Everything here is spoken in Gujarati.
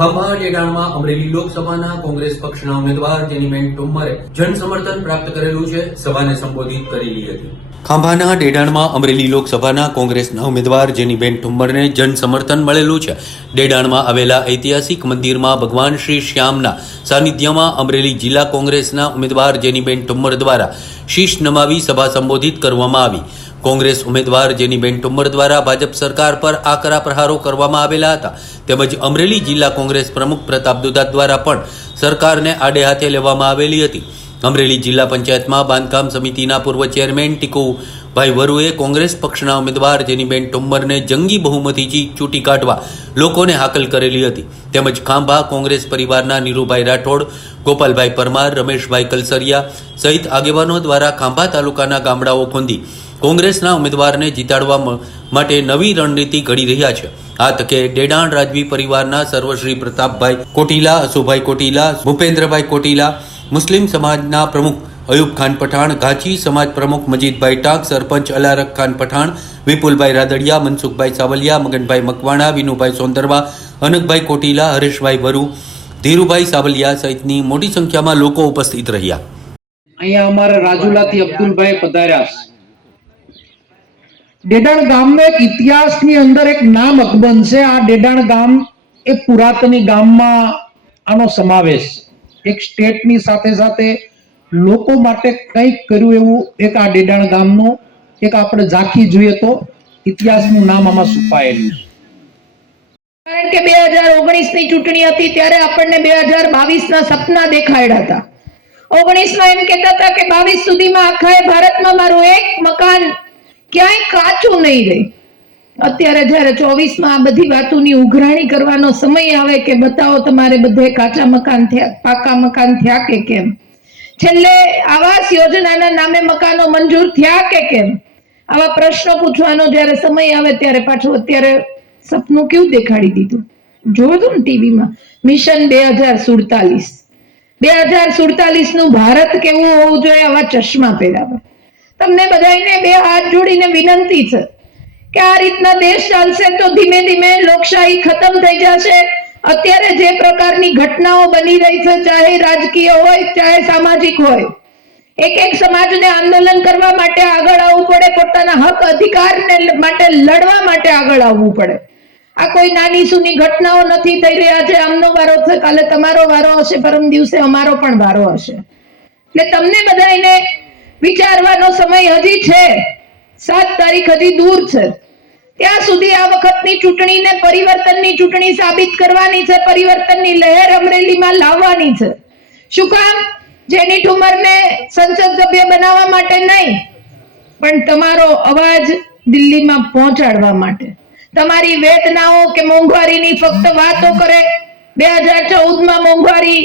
ખંભા ડેડાણમાં અમરેલી લોકસભાના કોંગ્રેસ પક્ષના ઉમેદવાર જેનીબેન ટુમ્મરે જનસમર્થન પ્રાપ્ત કરેલું છે, સભાને સંબોધિત કરેલી હતી. ખાંભાના ડેડાણમાં અમરેલી લોકસભાના કોંગ્રેસના ઉમેદવાર જેનીબેન ઠુમ્મરને જનસમર્થન મળેલું છે. ડેડાણમાં આવેલા ઐતિહાસિક મંદિરમાં ભગવાન શ્રી શ્યામના સાનિધ્યમાં અમરેલી જિલ્લા કોંગ્રેસના ઉમેદવાર જેનીબેન ઠુમ્મર દ્વારા શીશ નમાવી સભા સંબોધિત કરવામાં આવી. કોંગ્રેસ ઉમેદવાર જેનીબેન ટુમ્બર દ્વારા ભાજપ સરકાર પર આકરા પ્રહારો કરવામાં આવેલા હતા. તેમજ અમરેલી જિલ્લા કોંગ્રેસ પ્રમુખ પ્રતાપ દુધાત દ્વારા પણ સરકારને આડે હાથે લેવામાં આવેલી હતી. અમરેલી જિલ્લા પંચાયતમાં બાંધકામ સમિતિના પૂર્વ ચેરમેન ટીકુભાઈ વરુએ કોંગ્રેસ પક્ષના ઉમેદવાર જેનીબેન ટુમ્બરને જંગી બહુમતીથી ચૂંટી કાઢવા લોકોને હાકલ કરેલી હતી. તેમજ ખાંભા કોંગ્રેસ પરિવારના નીરુભાઈ રાઠોડ, ગોપાલભાઈ પરમાર, રમેશભાઈ કલસરિયા સહિત આગેવાનો દ્વારા ખાંભા તાલુકાના ગામડાઓ ખોંદી કોંગ્રેસના ઉમેદવારને જીતાડવા માટે નવી રણનીતિ ઘડી રહ્યા છે આ તકે ડેડાણ રાજવી પરિવારના સર્વશ્રી પ્રતાપભાઈ કોટીલા અશુભાઈ કોટીલા, ભૂપેન્દ્રભાઈ કોટીલા, મુસ્લિમ સમાજના પ્રમુખ અયુબ ખાન પઠાણ, ઘાચી સમાજ પ્રમુખ મજીદભાઈ ટાંક, સરપંચ અલારક ખાન પઠાણ, વિપુલભાઈ રાદડિયા, મનસુખભાઈ સાવલિયા, મગનભાઈ મકવાણા, વિનુભાઈ સોંદરવા અનકભાઈ કોટીલા, હરેશભાઈ વરુ ધીરુભાઈ સાવલિયા સહિતની મોટી સંખ્યામાં લોકો ઉપસ્થિત રહ્યા અહીંયા અમારા રાજુલાથી અબ્દુલભાઈ પધાર્યા. ડેડાણ ગામનો એક ઇતિહાસની અંદર એક નામ અકબંધ આ ડેડાણ ગામ એ પુરાતની ગામમાં આનો સમાવેશ. એક સ્ટેટની સાથે સાથે લોકો માટે કંઈક કર્યું એવું એક આ ડેડાણ ગામનું એક આપણે ઝાંખી જોઈએ તો ઇતિહાસનું નામ આમાં છુપાયેલું કારણ કે બે હજાર ઓગણીસની ચૂંટણી હતી ત્યારે આપણને બે હજાર બાવીસના સપના દેખાડ્યા હતા. ઓગણીસમાં એમ કહેતા હતા કે બાવીસ સુધીમાં આખા ભારતમાં મારું એક મકાન ક્યાંય કાચું નહીં રહે. અત્યારે જ્યારે ચોવીસમાં આ બધી વાતોની ઉઘરાણી કરવાનો સમય આવે કે બતાવો તમારે બધે કાચા મકાન થયા, પાકા મકાન થયા કે કેમ? છેલ્લે આવાસ યોજનાના નામે મકાનો મંજૂર થયા કે કેમ? આવા પ્રશ્નો પૂછવાનો જ્યારે સમય આવે ત્યારે પાછું અત્યારે સપનું કેવું દેખાડી દીધું? જોયું ને ટીવીમાં? મિશન બે હજાર સુડતાલીસ. બે હજાર સુડતાલીસનું ભારત કેવું હોવું જોઈએ? આવા ચશ્મા પહેરાવા. તમને બધાને બે હાથ જોડીને વિનંતી છે કે આ રીતના દેશ ચાલશે તો ધીમે ધીમે લોકશાહી ખતમ થઈ જશે. અત્યારે જે પ્રકારની ઘટનાઓ બની રહી છે, ચાહે રાજકીય હોય, ચાહે સામાજિક હોય એક એક સમાજને આંદોલન કરવા માટે આગળ આવવું પડે, પોતાના હક અધિકારને માટે લડવા માટે આગળ આવવું પડે. આ કોઈ નાની સુની ઘટનાઓ નથી થઈ રહ્યા છે આમનો વારો છે, કાલે તમારો વારો હશે, પરમ દિવસે અમારો પણ વારો હશે. એટલે તમને બધાને વિચારવાનો સમય હજી છે. સાત તારીખ હજી દૂર છે. ત્યાં સુધી આ વખતની ચૂંટણીને પરિવર્તનની ચૂંટણી સાબિત કરવાની છે, પરિવર્તનની લહેર અમરેલીમાં લાવવાની છે. શું કામ? જેની ઠુમરને સંસદ સભ્ય બનાવવા માટે નહીં, પણ તમારો અવાજ દિલ્હીમાં પહોંચાડવા માટે. તમારી વેદનાઓ કે મોંઘવારીની ફક્ત વાતો કરે. બે હજાર ચૌદમાં મોંઘવારી